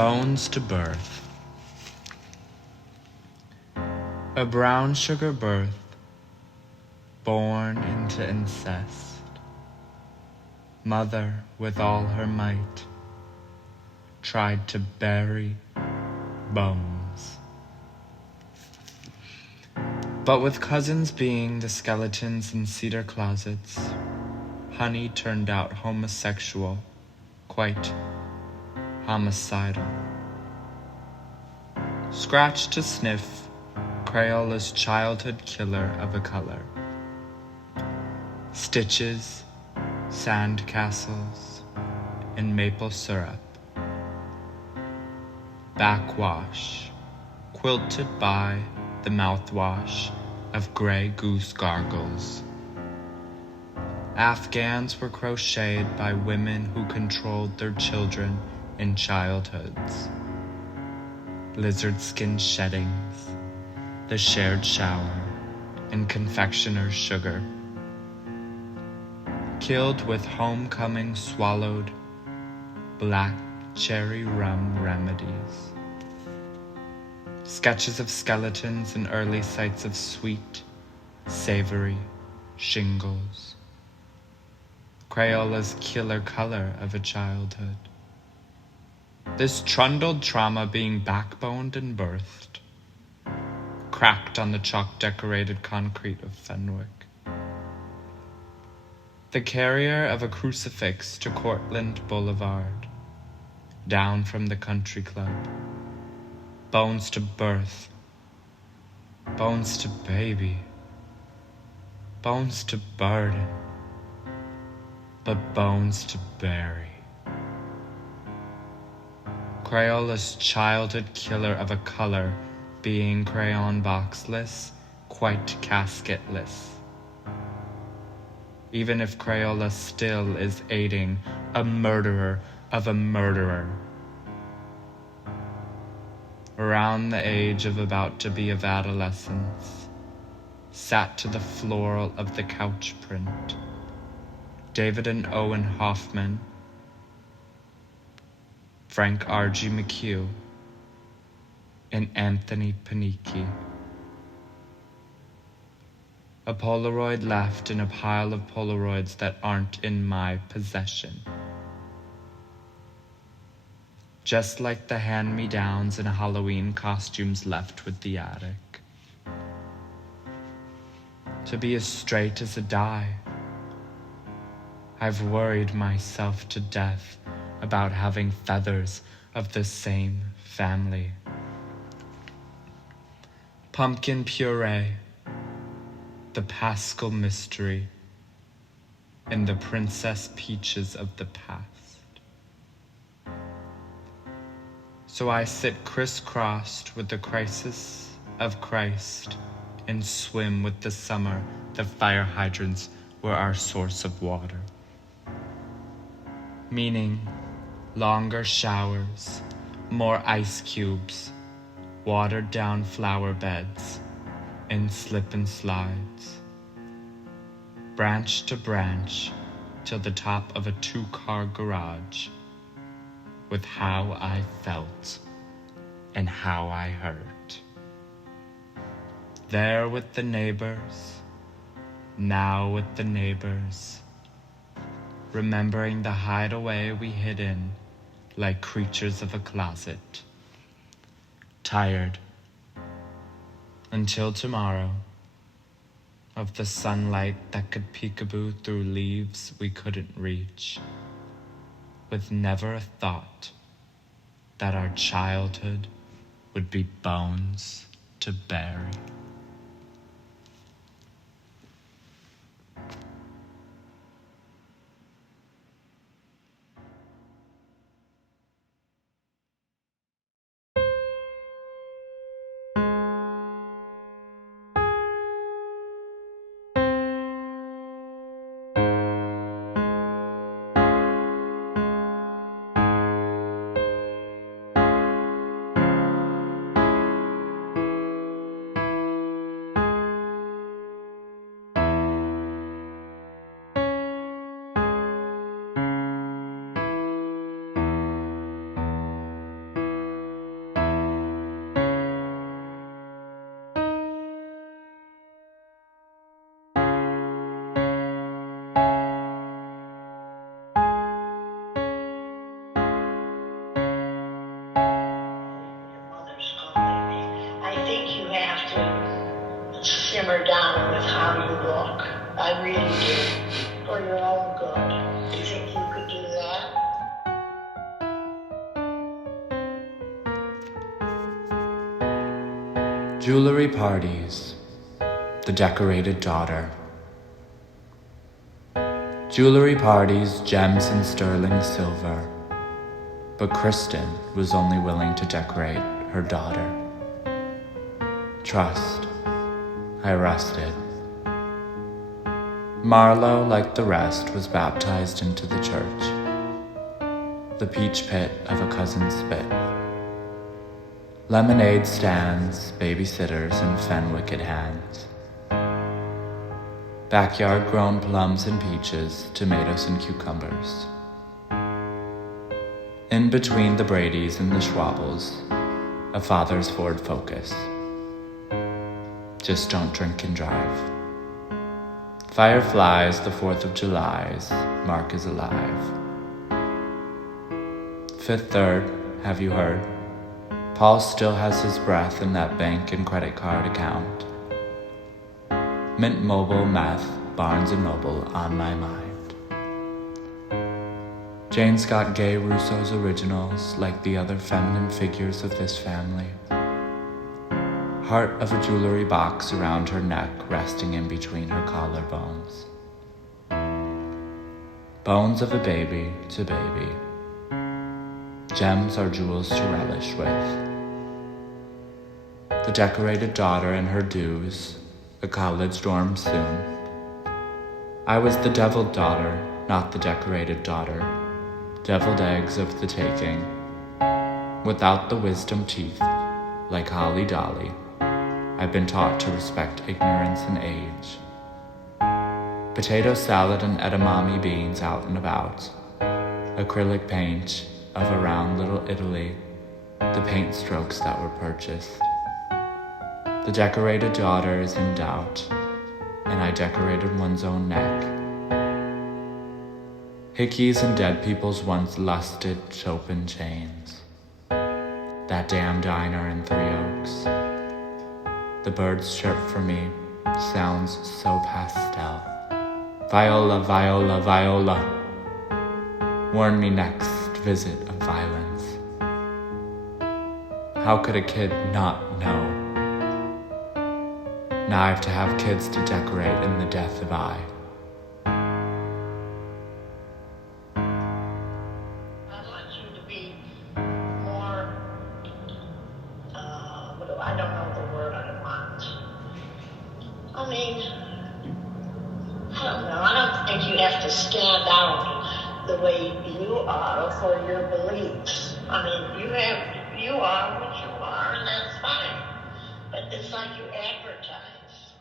Bones to birth. A brown sugar birth, born into incest. Mother, with all her might, tried to bury bones. But with cousins being the skeletons in cedar closets, honey turned out homosexual, quite homicidal. Scratch to sniff, Crayola's childhood killer of a color. Stitches, sand castles, and maple syrup. Backwash, quilted by the mouthwash of gray goose gargles. Afghans were crocheted by women who controlled their children in childhoods. Lizard skin sheddings, the shared shower, and confectioner's sugar. Killed with homecoming swallowed black cherry rum remedies. Sketches of skeletons and early sights of sweet, savory shingles. Crayola's killer color of a childhood. This trundled trauma being backboned and birthed, cracked on the chalk-decorated concrete of Fenwick. The carrier of a crucifix to Cortlandt Boulevard, down from the country club. Bones to birth, bones to baby, bones to burden, but bones to bury. Crayola's childhood killer of a color being crayon boxless, quite casketless. Even if Crayola still is aiding a murderer of a murderer. Around the age of about to be of adolescence, sat to the floral of the couch print. David and Owen Hoffman, Frank Argie mchugh, and Anthony Panichi. A Polaroid left in a pile of Polaroids that aren't in my possession. Just like the hand-me-downs and Halloween costumes left with the attic. To be as straight as a die. I've worried myself to death about having feathers of the same family. Pumpkin puree, the Paschal mystery, and the princess peaches of the past. So I sit crisscrossed with the crisis of Christ and swim with the summer. The fire hydrants were our source of water. Meaning, longer showers, more ice cubes, watered down flower beds, and slip and slides. Branch to branch till the top of a 2-car garage. With how I felt and how I hurt. There with the neighbors, now with the neighbors, remembering the hideaway we hid in like creatures of a closet. Tired, until tomorrow, of the sunlight that could peekaboo through leaves we couldn't reach. With never a thought that our childhood would be bones to bury. think you have to simmer down with how you look. I really do. For your own good. Do you think you could do that? Jewelry parties. The decorated daughter. Jewelry parties, gems and sterling silver. But Kristen was only willing to decorate her daughter. Trust. I rested. Marlowe, like the rest, was baptized into the church. The peach pit of a cousin's spit. Lemonade stands, babysitters, and fenwick at hands. Backyard grown plums and peaches, tomatoes and cucumbers. In between the Bradys and the Schwabels, a father's Ford Focus. Just don't drink and drive. Fireflies, the 4th of July's, Mark is alive. Fifth Third, have you heard? Paul still has his breath in that bank and credit card account. Mint Mobile, meth, Barnes & Noble on my mind. Jane's got gay Russo's originals like the other feminine figures of this family. Heart of a jewelry box around her neck resting in between her collarbones. Bones of a baby to baby. Gems are jewels to relish with. The decorated daughter and her dues, a college dorm soon. I was the deviled daughter, not the decorated daughter. Deviled eggs of the taking. Without the wisdom teeth, like Holly Dolly, I've been taught to respect ignorance and age. Potato salad and edamame beans out and about. Acrylic paint of around Little Italy, the paint strokes that were purchased. The decorated daughter is in doubt, and I decorated one's own neck. Hickeys and dead people's once lusted Chopin chains. That damn diner in Three Oaks. The birds chirp for me, sounds so pastel. Viola, viola, viola. Warn me next visit of violence. How could a kid not know? Now I have to have kids to decorate in the death of I. I'd like you to be more, I don't know the word I want. I mean, I don't know. I don't think you have to stand out the way you are for your beliefs. I mean, you are what you are, and that's fine. But it's like you advertise.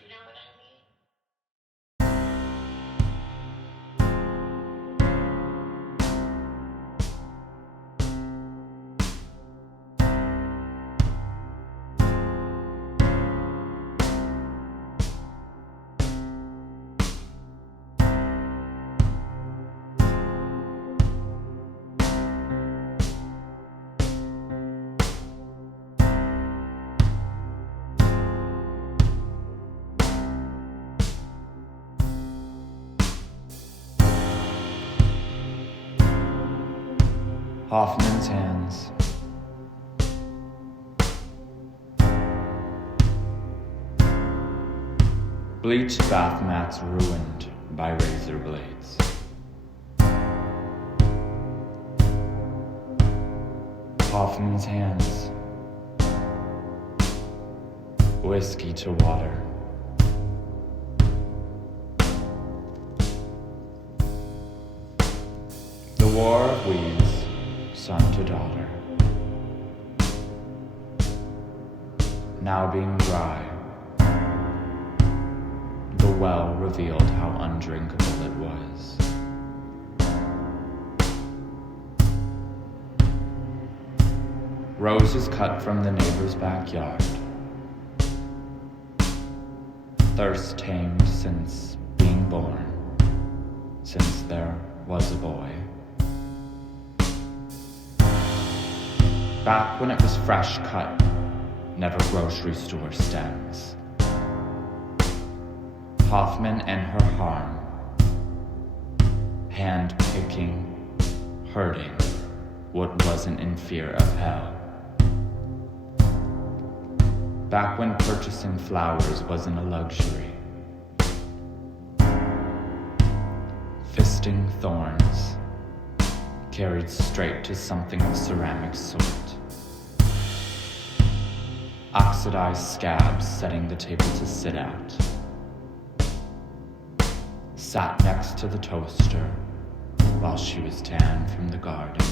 You know what I mean? Hoffman's hands. Bleached bath mats ruined by razor blades. Hoffman's hands. Whiskey to water. The war of weeds, son to daughter. Now being dry, the well revealed how undrinkable it was. Roses cut from the neighbor's backyard. Thirst tamed since being born, since there was a boy. Back when it was fresh cut, never grocery store stems. Hoffman and her harm, hand-picking, hurting what wasn't in fear of hell. Back when purchasing flowers wasn't a luxury. Fisting thorns, carried straight to something of ceramic sort. Oxidized scabs setting the table to sit at. Sat next to the toaster while she was tan from the garden.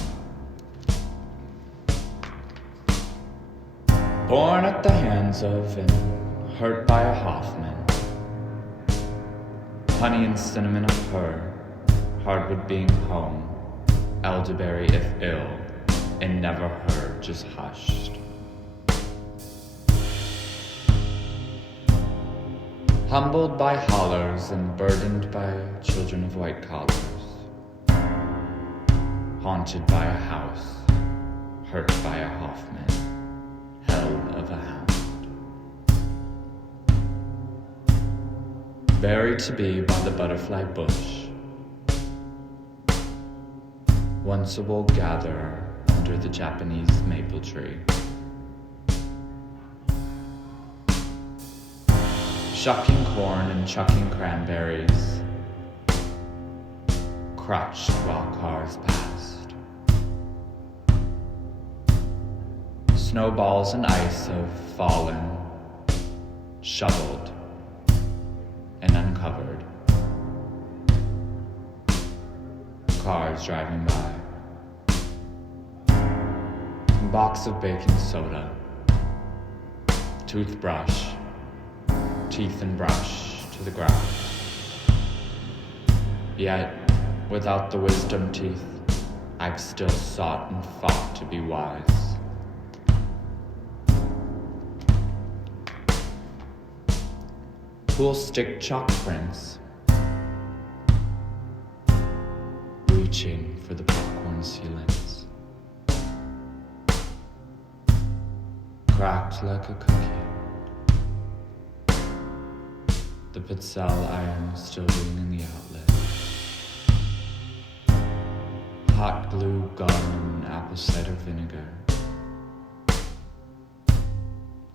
Born at the hands of and hurt by a Hoffman. Honey and cinnamon of her, hardwood being home, elderberry if ill, and never heard, just hushed. Humbled by hollers and burdened by children of white collars. Haunted by a house, hurt by a Hoffman, hell of a hound. Buried to be by the butterfly bush. Once a wool gatherer under the Japanese maple tree. Shucking corn and chucking cranberries, crotched while cars passed. Snowballs and ice have fallen, shoveled, and uncovered. Cars driving by. Box of baking soda, toothbrush, teeth and brush to the ground. Yet, without the wisdom teeth, I've still sought and fought to be wise. Pool stick chalk prints, reaching for the popcorn ceilings. Cracked like a cookie. The pizzelle iron still ringing in the outlet. Hot glue, gum, and apple cider vinegar.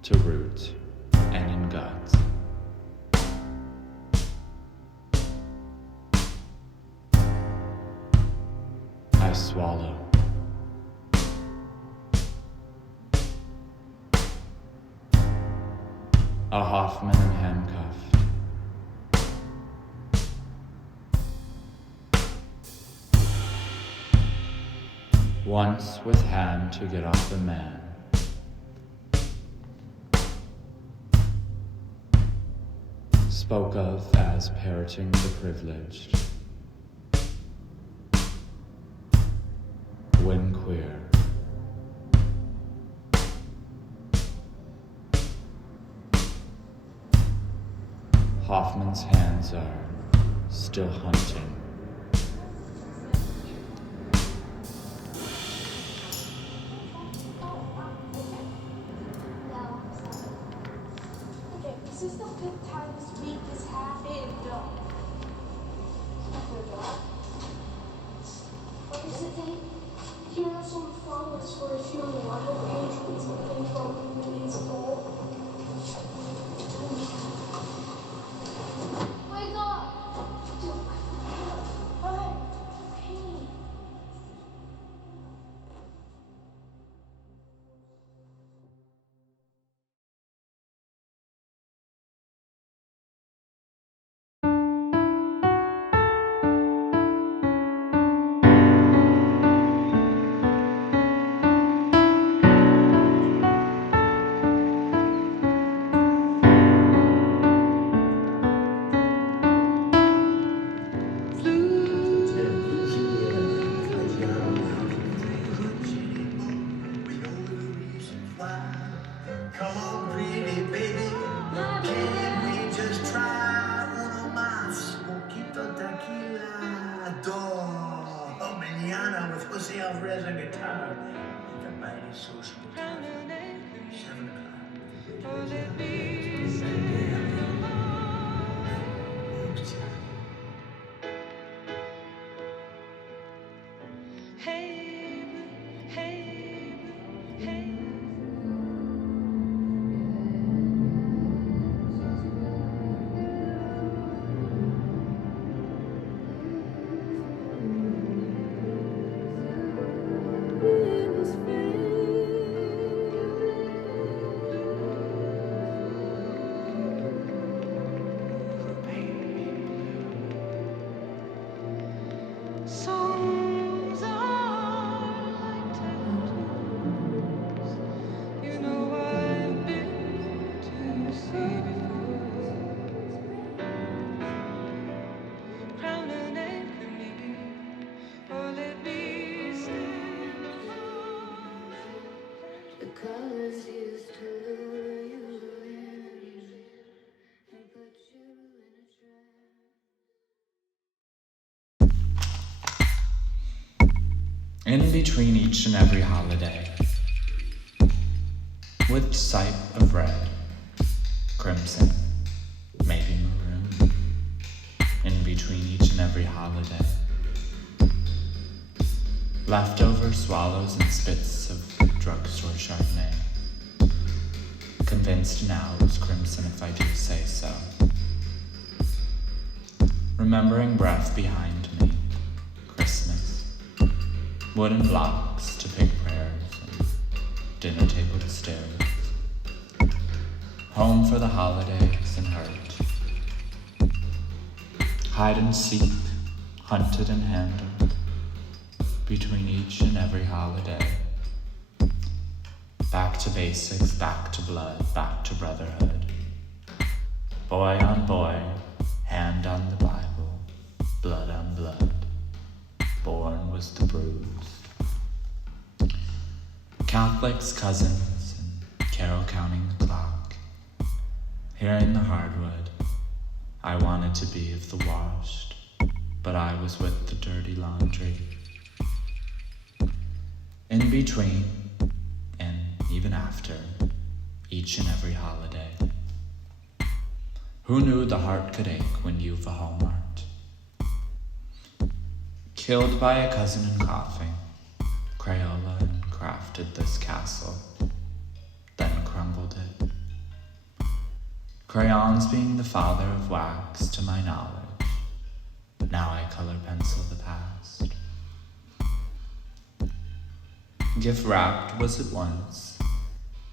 To root and in guts. I swallow. A Hoffman in handcuffs. Once with hand to get off the man. Spoke of as parroting the privileged. When queer. Hoffman's hands are still hunting. This is the 5th time this week has happened. What is it, Dave? Here are some flowers for a funeral. I hope Andrew is looking for his goal. Wake up! Hey. Come on, pretty baby. Can we just try uno más? Poquito tequila. Dos. Mañana with Jose Alvarez on guitar. The mighty sociable time. 7 o'clock. In between each and every holiday, with sight of red, crimson, maybe maroon, in between each and every holiday, leftover swallows and spits of drugstore Chardonnay, convinced now it was crimson if I do say so, remembering breath behind me, Christmas, wooden blocks to pick prayers, and dinner table to stare at. Home for the holidays and hurt. Hide and seek, hunted and handled, between each and every holiday. Back to basics, back to blood, back to brotherhood. Boy on boy, hand on the Bible, blood on blood. Born was the bruise. Catholics, cousins, and Carol counting the clock. Hearing the hardwood, I wanted to be of the washed, but I was with the dirty laundry. In between, and even after, each and every holiday. Who knew the heart could ache when you've a home art? Killed by a cousin and coughing, Crayola and crafted this castle, then crumbled it. Crayons being the father of wax to my knowledge, now I color pencil the past. Gift wrapped was it once,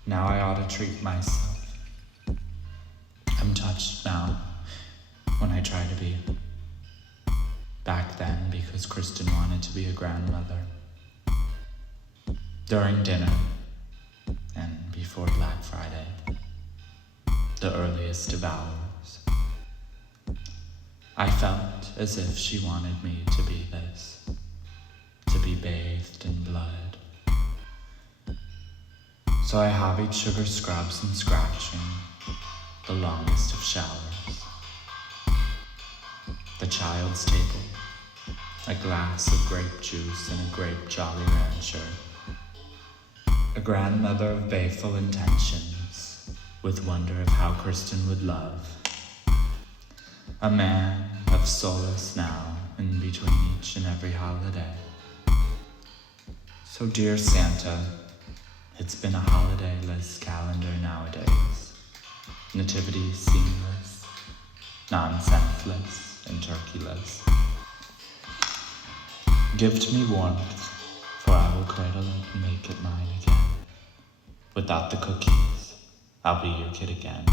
now I ought to treat myself. I'm touched now, when I try to be. Back then, because Kristen wanted to be a grandmother. During dinner, and before Black Friday, the earliest of hours, I felt as if she wanted me to be this, to be bathed in blood. So I hobbied sugar scrubs and scratching, the longest of showers. The child's table, a glass of grape juice and a grape Jolly Rancher. A grandmother of baleful intentions, with wonder of how Kristen would love. A man of solace now, in between each and every holiday. So dear Santa, it's been a holidayless calendar nowadays. Nativity seamless, nonsenseless, and turkeyless. Gift me warmth, for I will cradle it and make it mine again. Without the cookies, I'll be your kid again.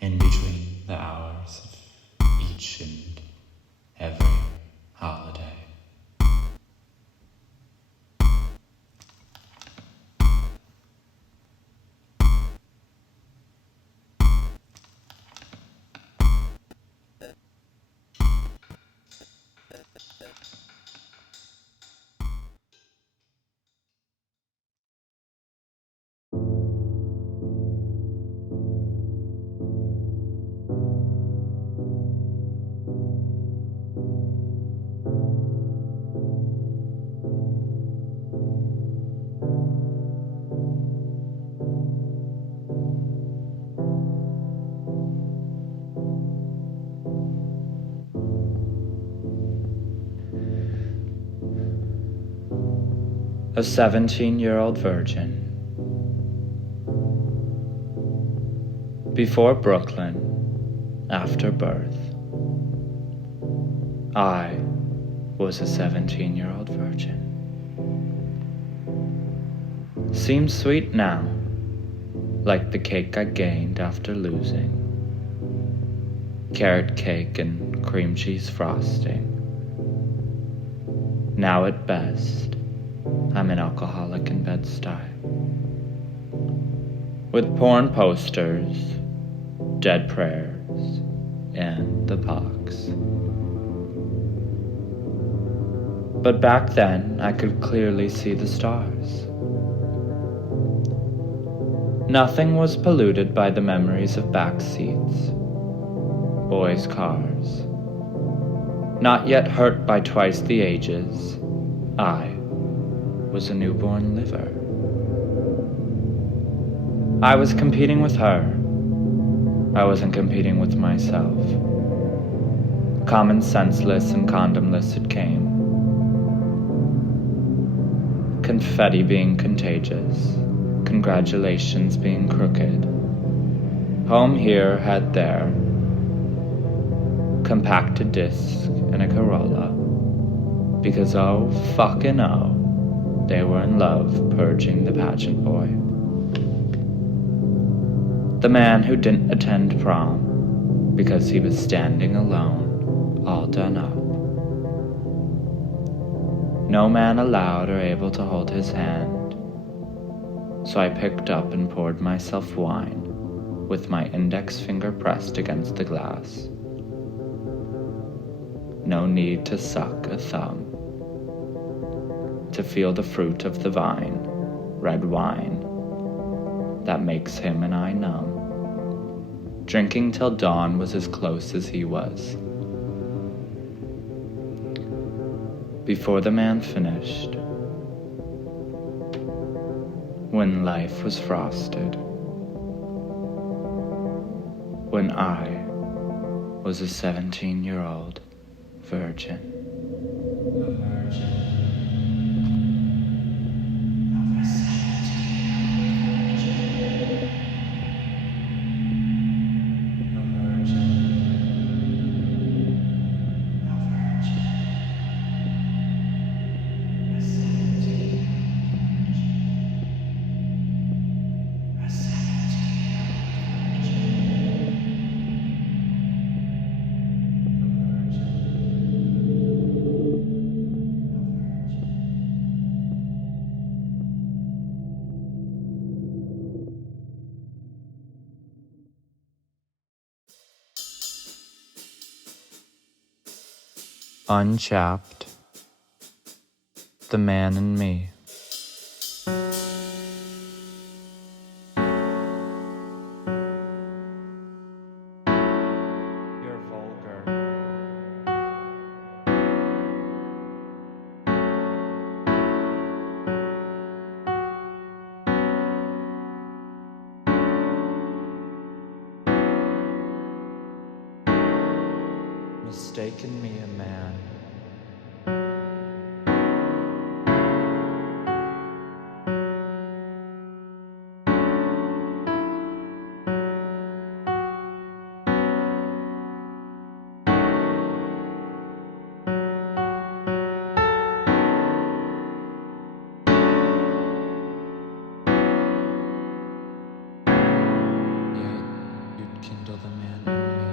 In between the hours of each and every holiday. a 17-year-old virgin. Before Brooklyn, after birth, I was a 17-year-old virgin. Seems sweet now, like the cake I gained after losing. Carrot cake and cream cheese frosting. Now at best, I'm an alcoholic in bedstuy. With porn posters, dead prayers, and the pox. But back then, I could clearly see the stars. Nothing was polluted by the memories of back seats, boys' cars. Not yet hurt by twice the ages, I was a newborn liver. I was competing with her. I wasn't competing with myself. Common senseless and condomless it came. Confetti being contagious. Congratulations being crooked. Home here had there. Compacted disc and a Corolla. Because oh fucking oh, they were in love purging the pageant boy. The man who didn't attend prom because he was standing alone, all done up. No man allowed or able to hold his hand, so I picked up and poured myself wine with my index finger pressed against the glass. No need to suck a thumb, to feel the fruit of the vine, red wine, that makes him and I numb. Drinking till dawn was as close as he was. Before the man finished, when life was frosted, when I was a 17-year-old virgin. A virgin. Unchapped, the man in me. You're vulgar. Mistaken me a man. Yet you'd kindle the man in me.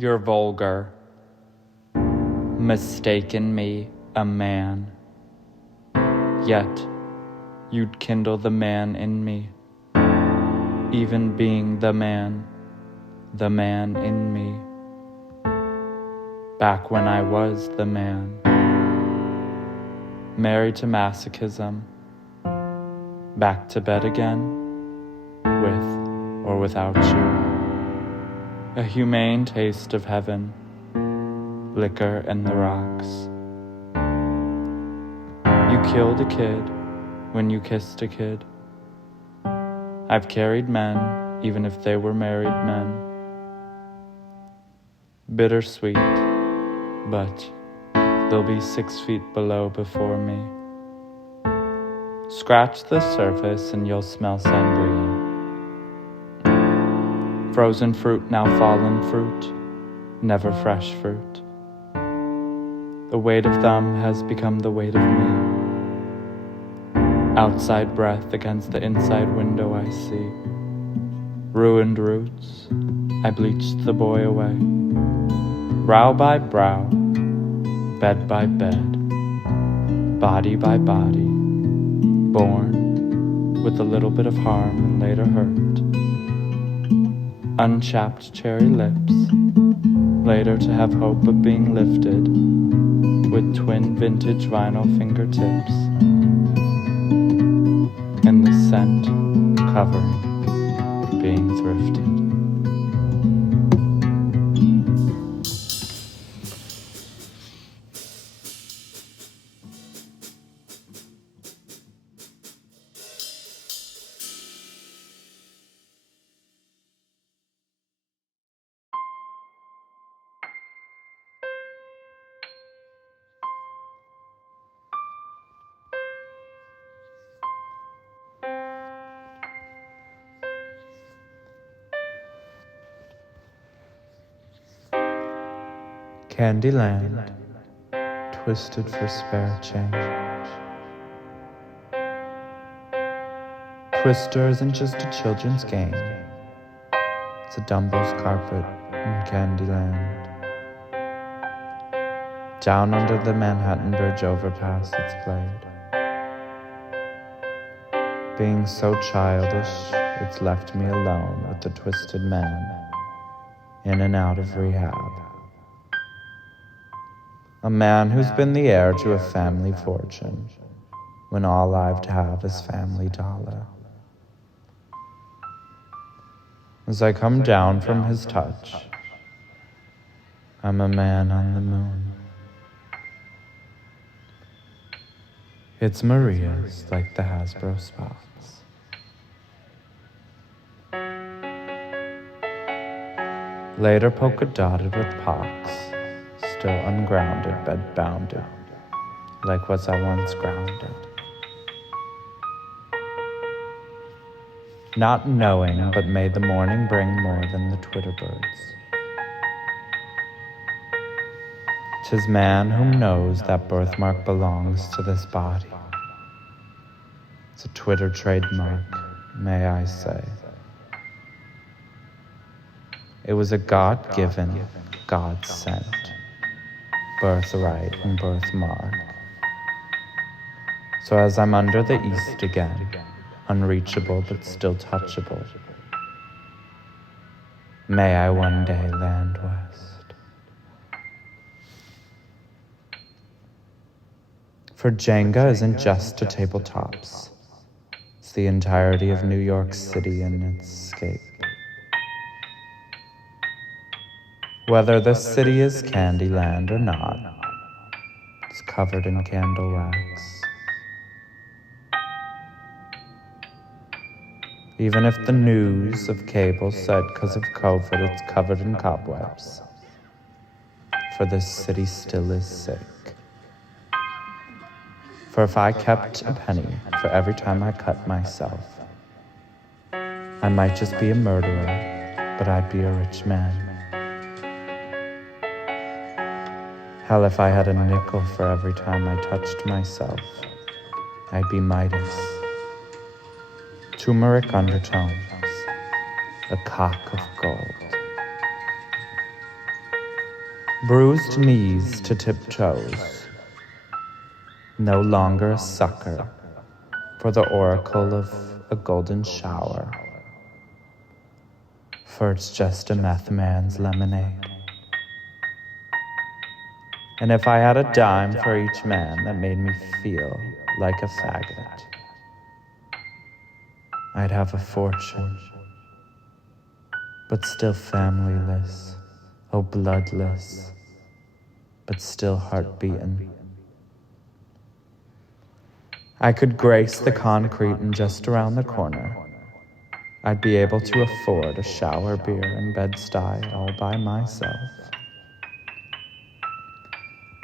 You're vulgar, mistaken me a man, yet you'd kindle the man in me, even being the man in me. back when I was the man, married to masochism, back to bed again, with or without you. A humane taste of heaven, liquor and the rocks. You killed a kid when you kissed a kid. I've carried men, even if they were married men. Bittersweet, but they'll be 6 feet below before me. Scratch the surface and you'll smell sangria. Frozen fruit, now fallen fruit, never fresh fruit. The weight of them has become the weight of me. Outside breath against the inside window I see. Ruined roots, I bleached the boy away. Brow by brow, bed by bed, body by body, born with a little bit of harm and later hurt. Unchapped cherry lips, later to have hope of being lifted with twin vintage vinyl fingertips. And the scent covering being thrifted. Candyland, twisted for spare change. Twister isn't just a children's game. It's a Dumbo's carpet in Candyland. Down under the Manhattan Bridge overpass it's played. Being so childish, it's left me alone with the twisted man, in and out of rehab. A man who's been the heir to a family fortune, when all I've to have is family dollar. As I come down from his touch, I'm a man on the moon. It's Maria's like the Hasbro spots. Later polka dotted with pox, still ungrounded, bed bounded, like was I once grounded. Not knowing, but may the morning bring more than the twitter birds. 'Tis man whom knows that birthmark belongs to this body. It's a Twitter trademark, may I say. It was a God-given, God-sent birthright and birthmark. So as I'm under the east again, unreachable but still touchable, may I one day land west. For Jenga isn't just a tabletops. It's the entirety of New York City and its scape. Whether this city is Candyland or not, it's covered in candle wax. Even if the news of cable said 'cause of COVID it's covered in cobwebs, for this city still is sick. For if I kept a penny for every time I cut myself, I might just be a murderer, but I'd be a rich man. Hell, if I had a nickel for every time I touched myself, I'd be Midas. Turmeric undertones, a cock of gold. Bruised knees to tiptoes, no longer a sucker for the oracle of a golden shower, for it's just a meth man's lemonade. And if I had a dime for each man that made me feel like a faggot, I'd have a fortune, but still familyless, oh bloodless, but still heart-beaten. I could grace the concrete and just around the corner, I'd be able to afford a shower, beer, and bedstuy all by myself.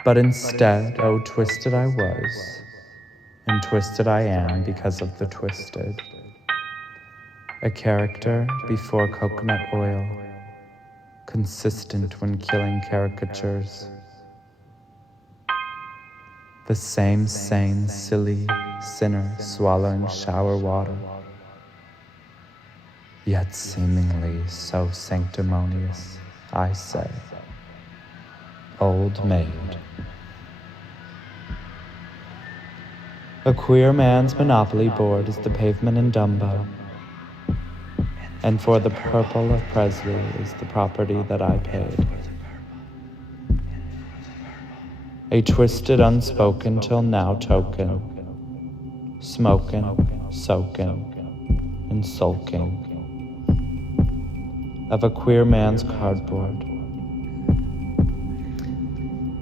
But instead, oh, twisted I was, and twisted I am because of the twisted. A character before coconut oil, consistent when killing caricatures. The same sane, silly sinner swallowing shower water, yet seemingly so sanctimonious, I say. Old maid. A queer man's monopoly board is the pavement in Dumbo, and for the purple of Presley is the property that I paid. A twisted unspoken till now token, smoking, soaking, and sulking, of a queer man's cardboard.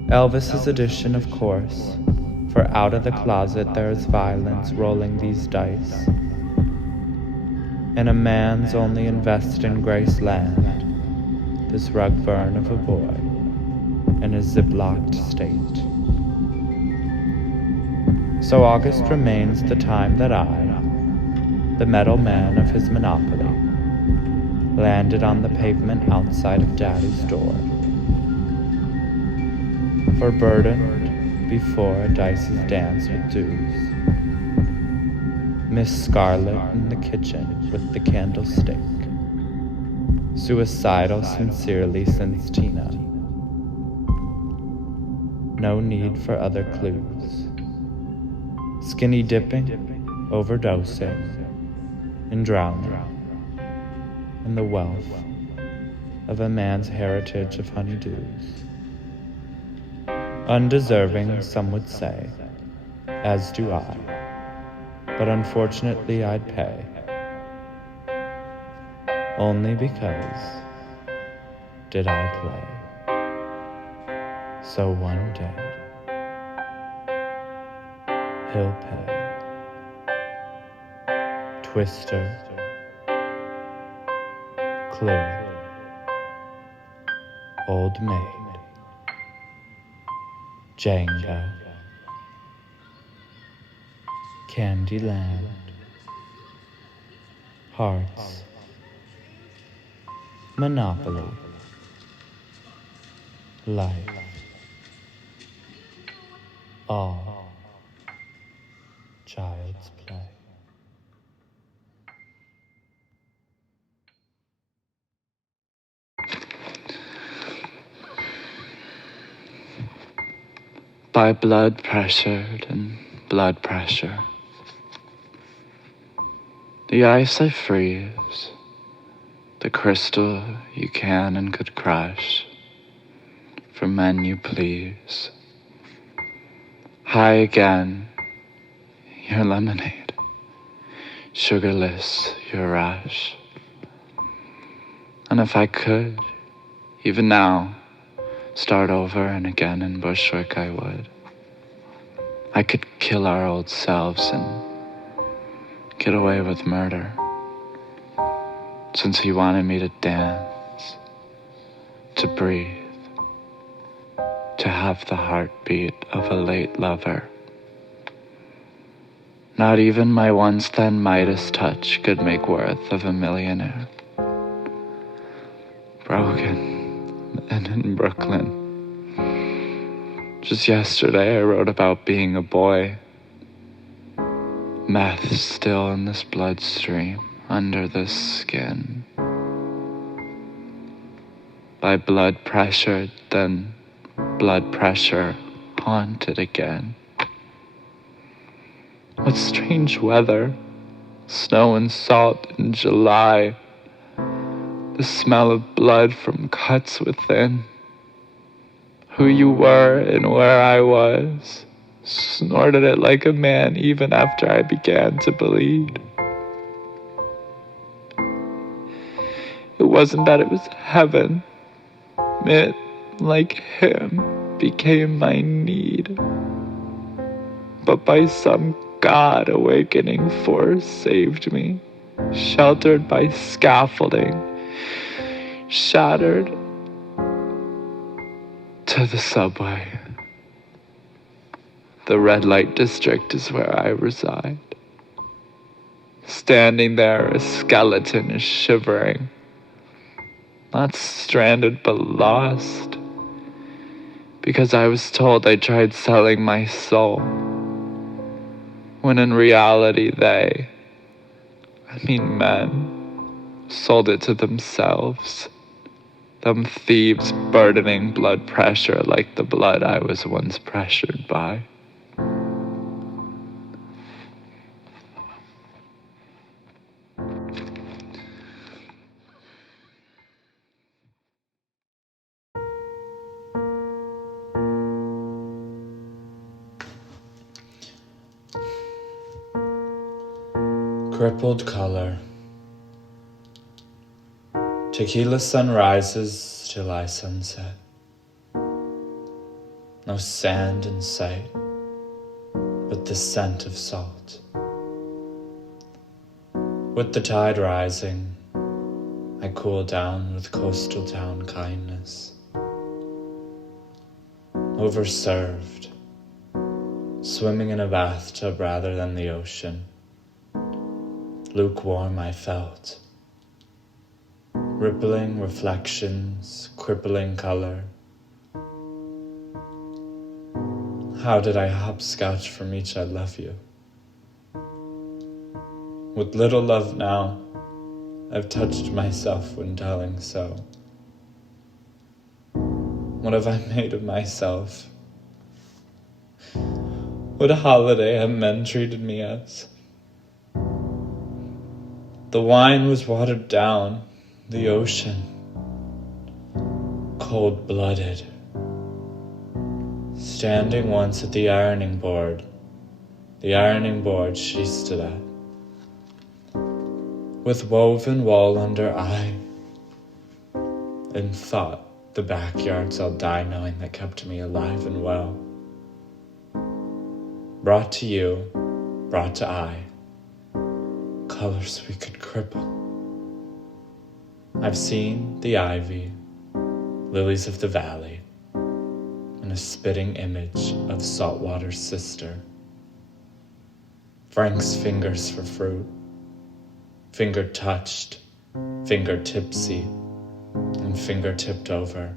Elvis's edition, of course, for out of the closet there is violence rolling these dice, and a man's only invested in Grace land, this rug burn of a boy in a zip-locked state. So August remains the time that I, the metal man of his monopoly, landed on the pavement outside of Daddy's door. For burdened before a dice's dance with dews, Miss Scarlet in the kitchen with the candlestick, suicidal sincerely since Tina. No need for other clues. Skinny dipping, overdosing, and drowning in the wealth of a man's heritage of honeydews. Undeserving, some would say, as do I, but unfortunately I'd pay, only because did I play. So one day he'll pay. Twister, clue, old maid, Jenga, Candyland, Hearts, Monopoly, Life, all child's play. By blood pressured and blood pressure, the ice I freeze, the crystal you can and could crush, for men you please. High again, your lemonade, sugarless your rush. And if I could, even now, start over and again in Bushwick, I would. I could kill our old selves and get away with murder, since he wanted me to dance, to breathe, to have the heartbeat of a late lover. Not even my once then Midas touch could make worth of a millionaire. Broken and in Brooklyn. Just yesterday I wrote about being a boy. Meth still in this bloodstream, under this skin. By blood pressured, then blood pressure haunted again. What strange weather, snow and salt in July. The smell of blood from cuts within. who you were and where I was. Snorted it like a man even after I began to bleed. It wasn't that it was heaven. It, like him, became my need. But by some God awakening force saved me, sheltered by scaffolding, shattered to the subway. The red light district is where I reside. Standing there, a skeleton is shivering. Not stranded, but lost. Because I was told I tried selling my soul. When in reality they, men, sold it to themselves. Them thieves burdening blood pressure like the blood I was once pressured by. Crippled color. Tequila sunrises, July sunset. No sand in sight, but the scent of salt. With the tide rising, I cool down with coastal town kindness. Overserved, swimming in a bathtub rather than the ocean. Lukewarm I felt. Rippling reflections, crippling color. How did I hopscotch from each I love you? With little love now, I've touched myself when telling so. What have I made of myself? What holiday have men treated me as? The wine was watered down, the ocean, cold-blooded. Standing once at the ironing board she stood at. With woven wool under eye, and thought the backyards I'll die knowing that kept me alive and well. Brought to you, brought to I, colors we could cripple. I've seen the ivy, lilies of the valley, and a spitting image of saltwater's sister. Frank's fingers for fruit, finger touched, finger tipsy, and finger tipped over.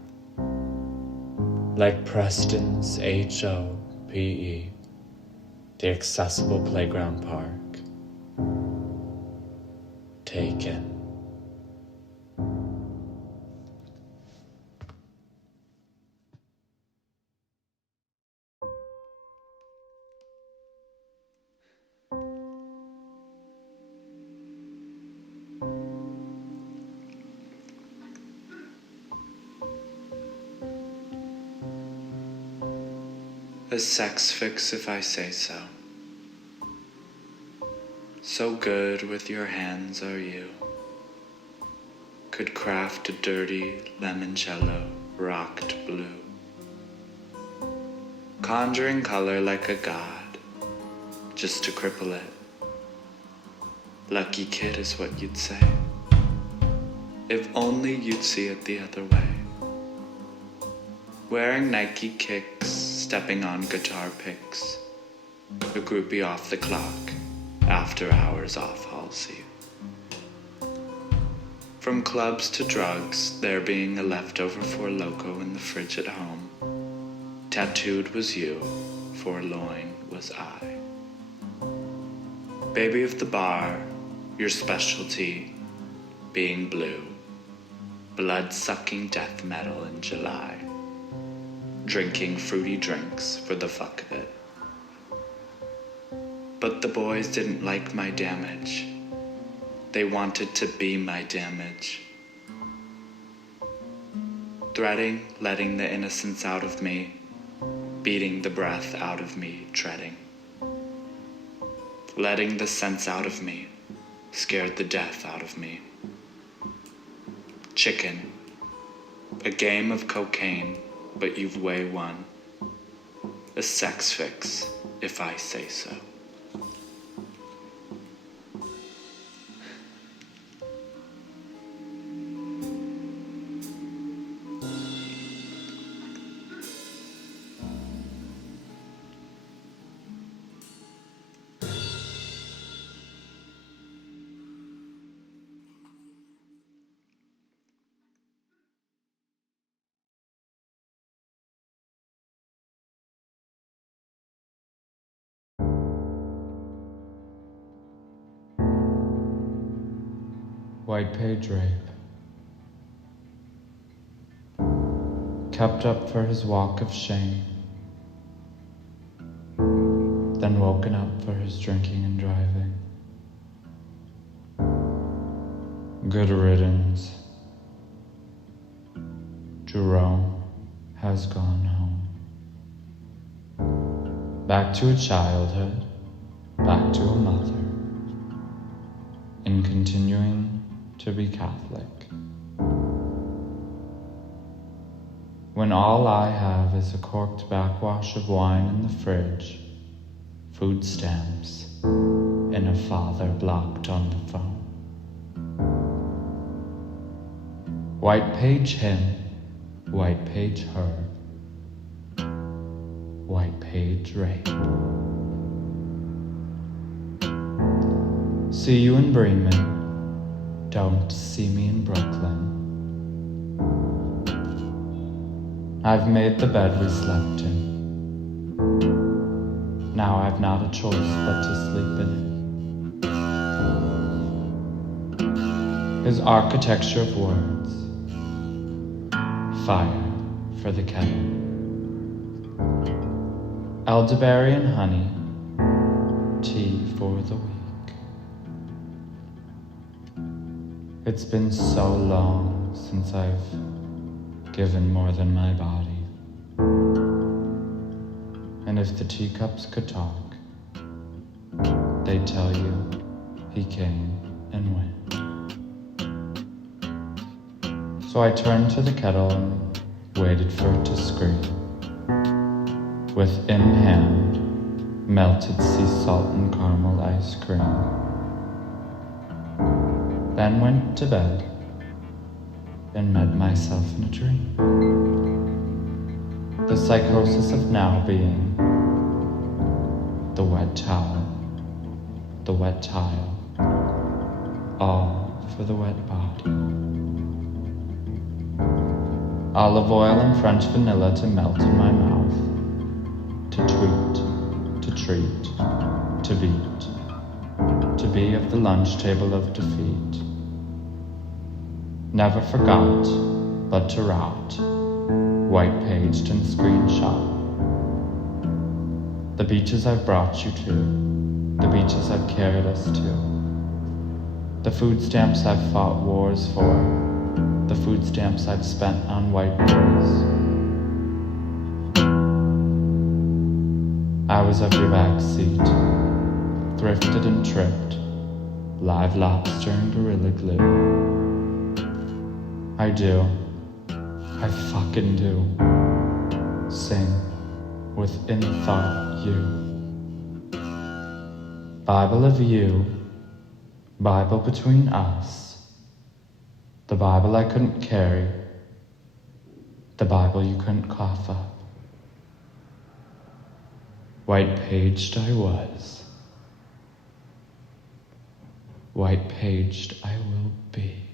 Like Preston's HOPE, the accessible playground park. Taken. A sex fix if I say so. So good with your hands are you. Could craft a dirty limoncello rocked blue. Conjuring color like a god, just to cripple it. Lucky kid is what you'd say. If only you'd see it the other way. Wearing Nike kicks, stepping on guitar picks. A groupie off the clock, after hours off Halsey. From clubs to drugs, there being a leftover for Loco in the fridge at home. Tattooed was you, forlorn was I. Baby of the bar, your specialty being blue. Blood-sucking death metal in July. Drinking fruity drinks for the fuck of it. But the boys didn't like my damage. They wanted to be my damage. threading, letting the innocence out of me, beating the breath out of me, treading. Letting the sense out of me, scared the death out of me. Chicken, a game of cocaine, but you've way won. A sex fix, if I say so. White page rape. Kept up for his walk of shame, then woken up for his drinking and driving. Good riddance. Jerome has gone home. Back to a childhood, back to a mother, in continuing to be Catholic. When all I have is a corked backwash of wine in the fridge, food stamps, and a father blocked on the phone. White page him, white page her, white page rape. See you in Bremen, don't see me in Brooklyn. I've made the bed we slept in. Now I've not a choice but to sleep in it. His architecture of words. Fire for the kettle. Elderberry and honey, tea for the weak. It's been so long since I've given more than my body. And if the teacups could talk, they'd tell you he came and went. So I turned to the kettle and waited for it to scream. With in hand, melted sea salt and caramel ice cream. Then went to bed and met myself in a dream. The psychosis of now being the wet towel, the wet tile, all for the wet body. Olive oil and French vanilla to melt in my mouth, to tweet, to treat, to beat, to be of the lunch table of defeat. Never forgot, but to rout, white-paged and screenshot. The beaches I've brought you to, the beaches I've carried us to, the food stamps I've fought wars for, the food stamps I've spent on whiteboards. I was of your back seat, thrifted and tripped, live lobster and Gorilla Glue. I do. I fucking do. Sing within thought you. Bible of you, Bible between us, the Bible I couldn't carry, the Bible you couldn't cough up. White-paged I was. White-paged I will be.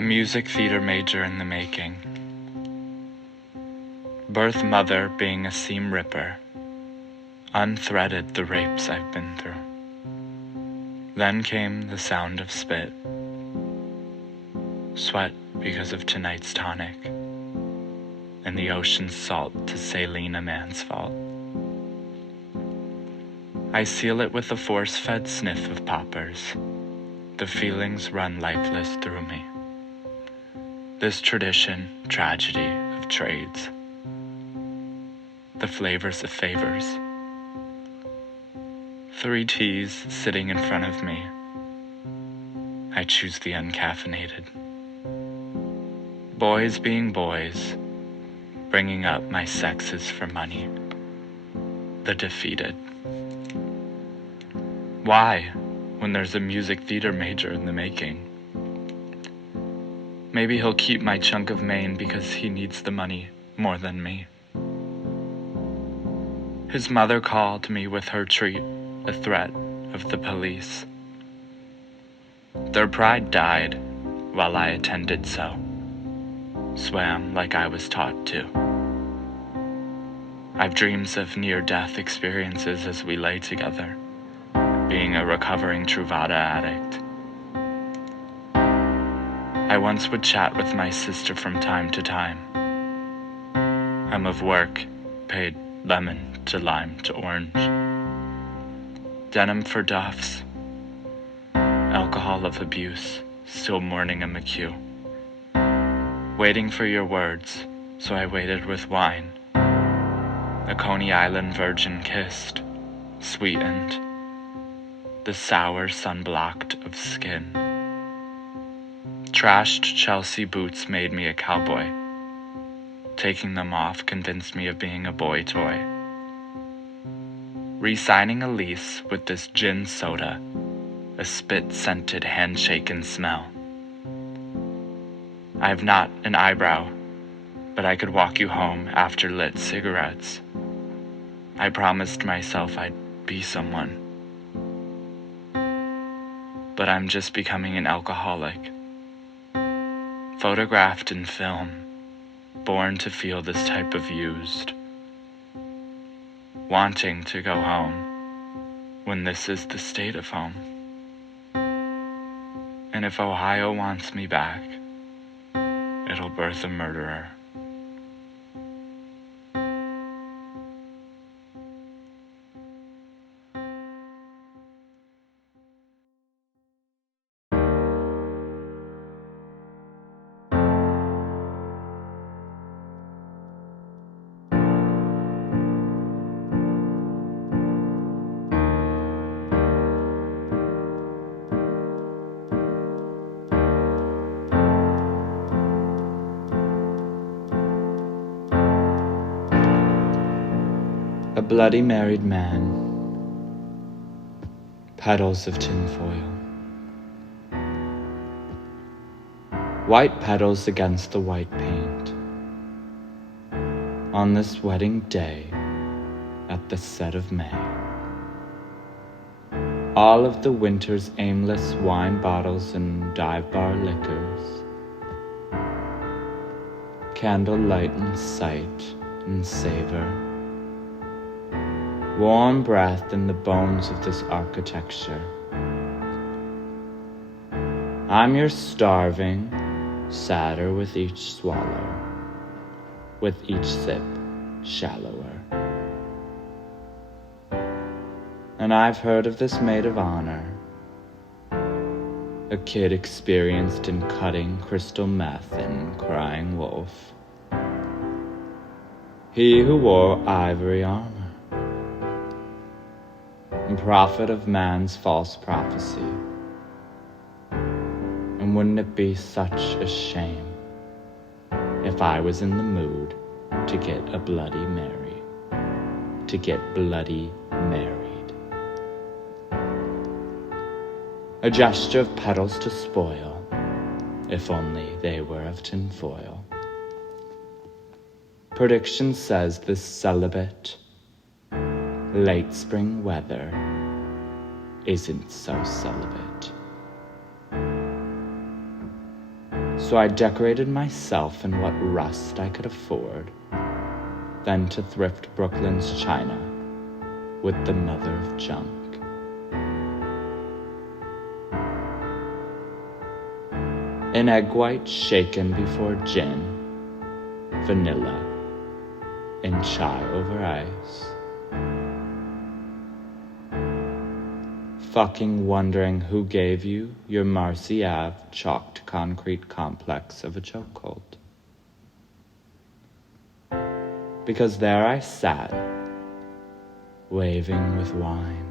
A music theater major in the making. Birth mother being a seam ripper, unthreaded the rapes I've been through. Then came the sound of spit, sweat because of tonight's tonic, and the ocean's salt to saline a man's fault. I seal it with a force-fed sniff of poppers. The feelings run lifeless through me. This tradition, tragedy of trades. The flavors of favors. 3 teas sitting in front of me. I choose the uncaffeinated. Boys being boys, bringing up my sexes for money. The defeated. Why, when there's a music theater major in the making? Maybe he'll keep my chunk of Maine because he needs the money more than me. His mother called me with her treat, a threat of the police. Their pride died while I attended so. Swam like I was taught to. I've dreams of near-death experiences as we lay together, being a recovering Truvada addict. I once would chat with my sister from time to time. I'm of work, paid lemon to lime to orange. Denim for duffs. Alcohol of abuse, still mourning a mchugh. Waiting for your words, so I waited with wine. A Coney Island virgin kissed, sweetened. The sour sun-blocked of skin. Trashed Chelsea boots made me a cowboy. Taking them off convinced me of being a boy toy. Re-signing a lease with this gin soda, a spit-scented handshake smell. I have not an eyebrow, but I could walk you home after lit cigarettes. I promised myself I'd be someone. But I'm just becoming an alcoholic. Photographed in film, born to feel this type of used. Wanting to go home when this is the state of home. And if Ohio wants me back, it'll birth a murderer. A bloody married man, petals of tinfoil. White petals against the white paint. On this wedding day, at the set of May. All of the winter's aimless wine bottles and dive bar liquors. Candlelight in sight and savor. Warm breath in the bones of this architecture. I'm your starving, sadder with each swallow, with each sip shallower. And I've heard of this maid of honor, a kid experienced in cutting crystal meth and crying wolf. He who wore ivory armor, and prophet of man's false prophecy. And wouldn't it be such a shame if I was in the mood to get a Bloody Mary, to get bloody married? A gesture of petals to spoil, if only they were of tinfoil. Prediction says this celibate, late spring weather isn't so celibate. So I decorated myself in what rust I could afford, then to thrift Brooklyn's china with the mother of junk. An egg white shaken before gin, vanilla, and chai over ice. Fucking wondering who gave you your Marcy Ave chalked concrete complex of a chokehold. Because there I sat, waving with wine,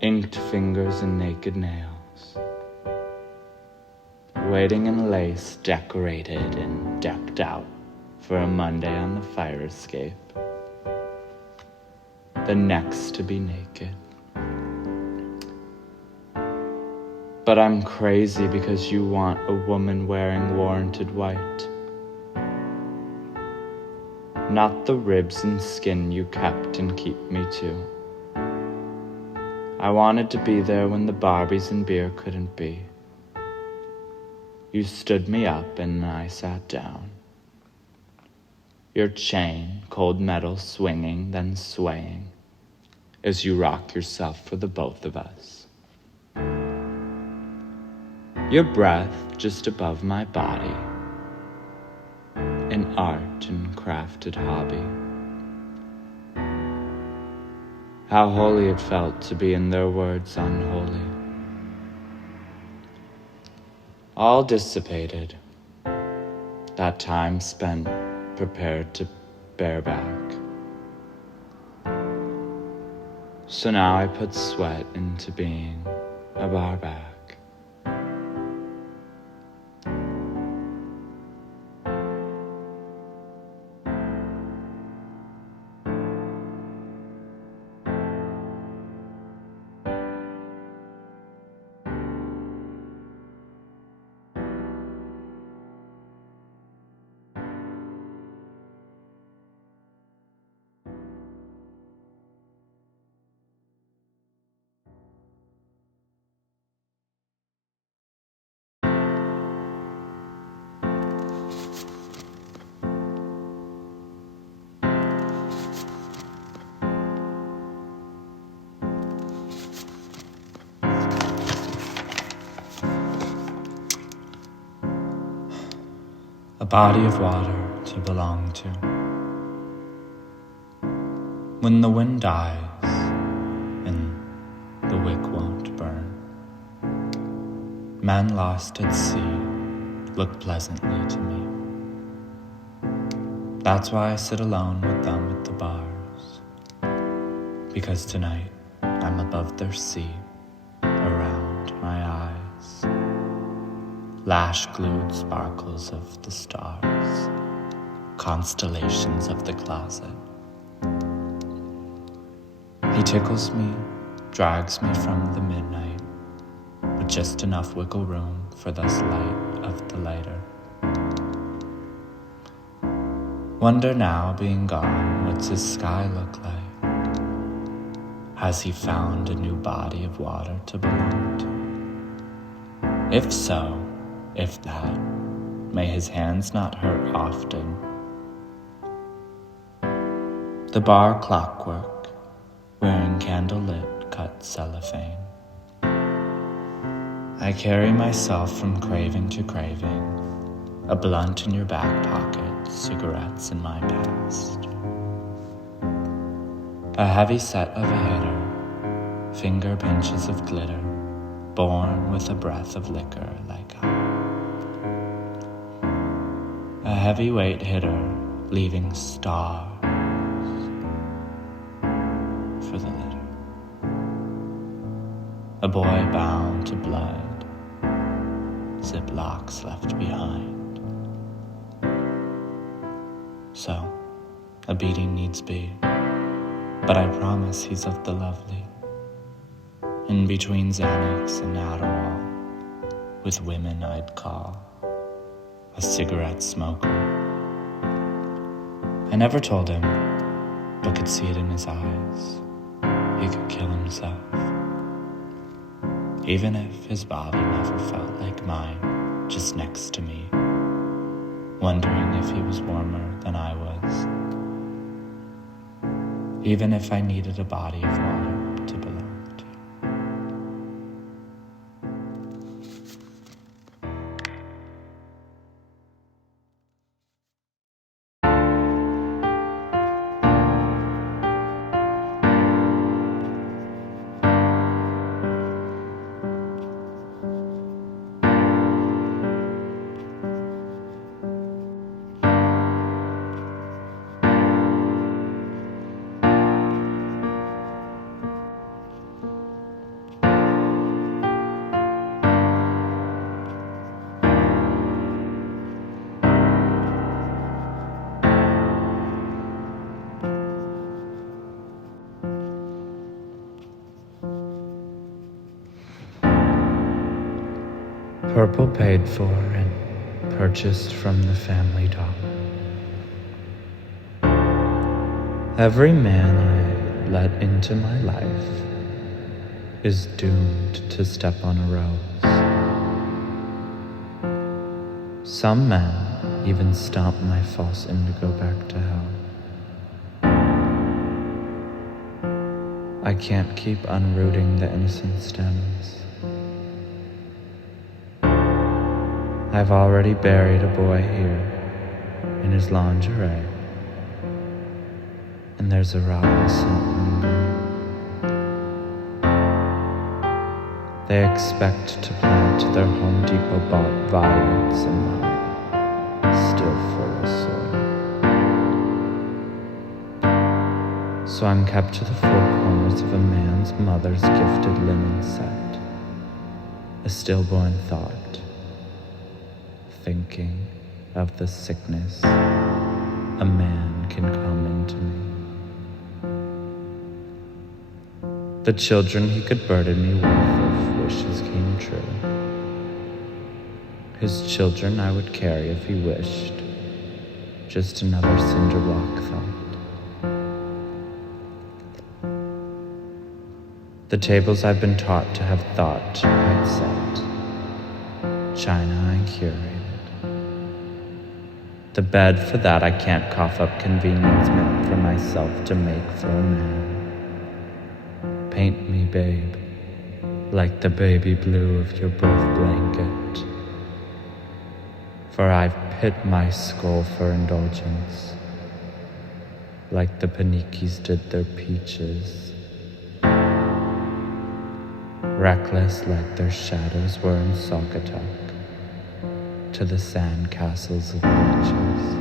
inked fingers and naked nails, waiting in lace decorated and decked out for a Monday on the fire escape, the next to be naked. But I'm crazy because you want a woman wearing warranted white. Not the ribs and skin you kept and keep me to. I wanted to be there when the Barbies and beer couldn't be. You stood me up and I sat down. Your chain, cold metal swinging, then swaying, as you rock yourself for the both of us. Your breath just above my body, an art and crafted hobby. How holy it felt to be in their words unholy. All dissipated, that time spent prepared to bear back. So now I put sweat into being a barback. A body of water to belong to. When the wind dies and the wick won't burn, men lost at sea look pleasantly to me. That's why I sit alone with them at the bars, because tonight I'm above their sea, around my eyes. Lash-glued sparkles of the stars, constellations of the closet. He tickles me, drags me from the midnight, with just enough wiggle room for this light of the lighter. Wonder now, being gone, what's his sky look like? Has he found a new body of water to belong to? If so, if that, may his hands not hurt often. The bar clockwork, wearing candlelit cut cellophane. I carry myself from craving to craving, a blunt in your back pocket, cigarettes in my past. A heavy set of a hitter, finger pinches of glitter, born with a breath of liquor like I. A heavyweight hitter, leaving stars for the litter. A boy bound to blood, ziplocs left behind. So, a beating needs be, but I promise he's of the lovely. In between Xanax and Adderall, with women I'd call a cigarette smoker. I never told him, but could see it in his eyes. He could kill himself. even if his body never felt like mine, just next to me, wondering if he was warmer than I was, even if I needed a body of water to belong to. Purple paid for and purchased from the family dollar. Every man I let into my life is doomed to step on a rose. Some men even stomp my false indigo back to hell. I can't keep unrooting the innocent stems. I've already buried a boy here in his lingerie, and there's a rotten scent lingering. They expect to plant their Home Depot bought violets in mine, still full of soil. So I'm kept to the four corners of a man's mother's gifted linen set, a stillborn thought, thinking of the sickness a man can come into me. The children he could burden me with if wishes came true. His children I would carry if he wished, just another cinder block thought. The tables I've been taught to have thought I'd set, china I curate. The bed, for that I can't cough up convenience meant for myself to make for a man. Paint me, babe, like the baby blue of your birth blanket. For I've pit my skull for indulgence, like the panichis did their peaches. Reckless like their shadows were in Saugatuck, to the sand castles of beaches.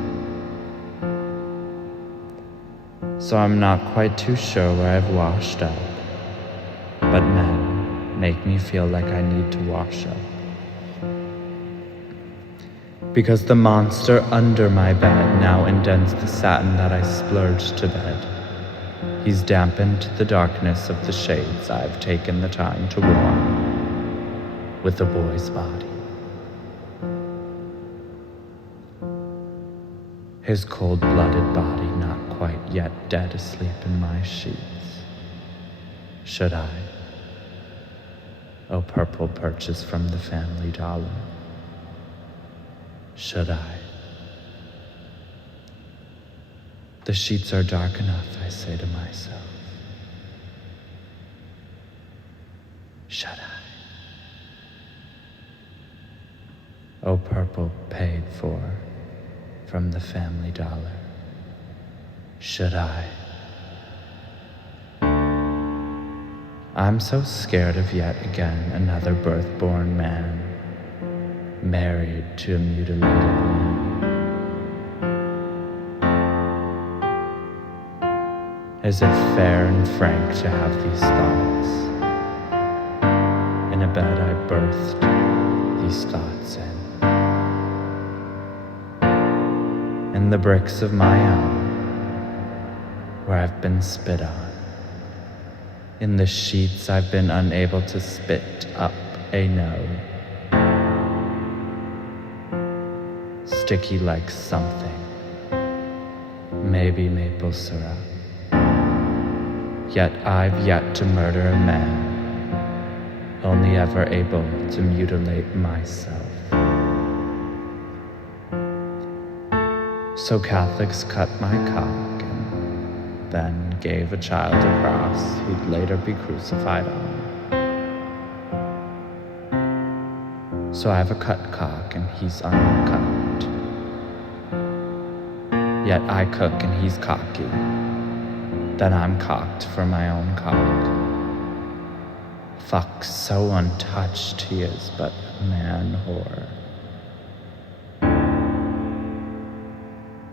So I'm not quite too sure where I've washed up, but men make me feel like I need to wash up. Because the monster under my bed now indents the satin that I splurged to bed. He's dampened the darkness of the shades I've taken the time to warm with a boy's body. His cold-blooded body not quite yet dead asleep in my sheets. Should I? Oh, purple purchase from the family dollar. Should I? The sheets are dark enough, I say to myself. Should I? Oh, purple paid for from the family dollar. Should I? I'm so scared of yet again another birth-born man, married to a mutilated man. Is it fair and frank to have these thoughts? In a bed I birthed these thoughts in. In the bricks of my own, where I've been spit on. In the sheets I've been unable to spit up a no. Sticky like something, maybe maple syrup. Yet I've yet to murder a man only ever able to mutilate myself. So Catholics cut my cock and then gave a child a cross he'd later be crucified on. So I have a cut cock and he's uncut. Yet I cook and he's cocky. Then I'm cocked for my own cock. Fuck, so untouched he is, but man whore.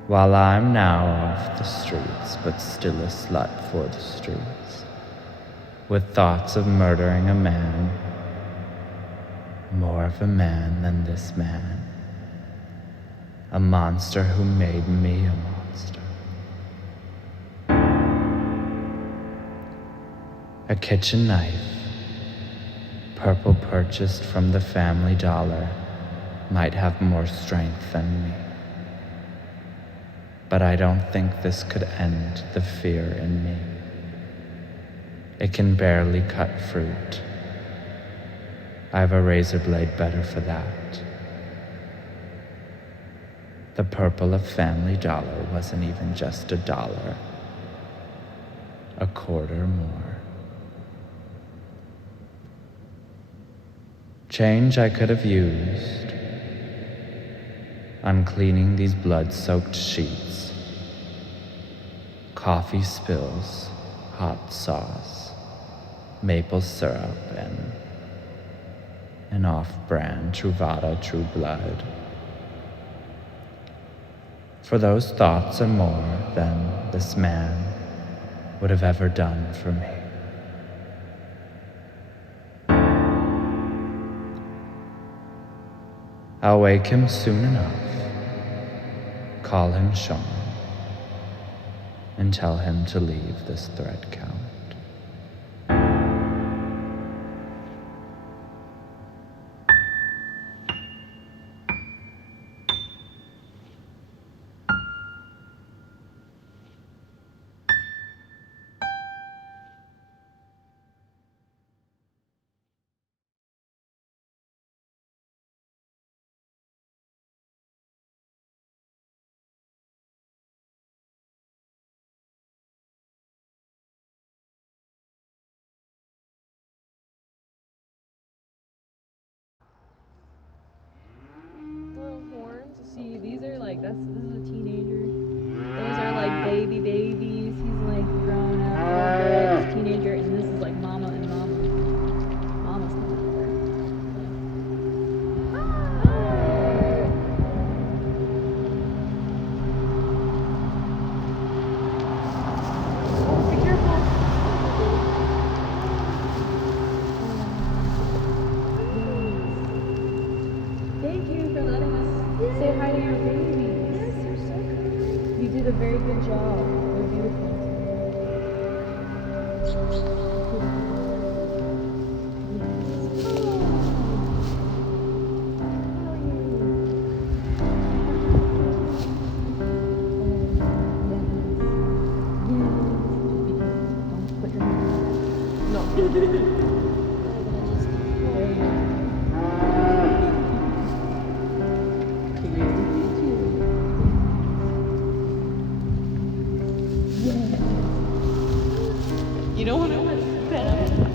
While I'm now off the streets, but still a slut for the streets, with thoughts of murdering a man, more of a man than this man, a monster who made me a monster. A kitchen knife, purple purchased from the Family Dollar, might have more strength than me. But I don't think this could end the fear in me. It can barely cut fruit. I have a razor blade better for that. The purple of Family Dollar wasn't even just $1, a quarter more. Change I could have used on cleaning these blood-soaked sheets. Coffee spills, hot sauce, maple syrup, and an off-brand Truvada True Blood. For those thoughts are more than this man would have ever done for me. I'll wake him soon enough, call him Sean, and tell him to leave this thread count. See, these are like, this is a teenager. Those are like babies. He's like grown up a little bit, he's a teenager, and this is like mama and mama. Mama's not there. Be careful. Thank you for letting us say hi to your babies. Yes, you're so kind. You did a very good job. They're beautiful. Don't put your hand in it. No. You don't want to pet him?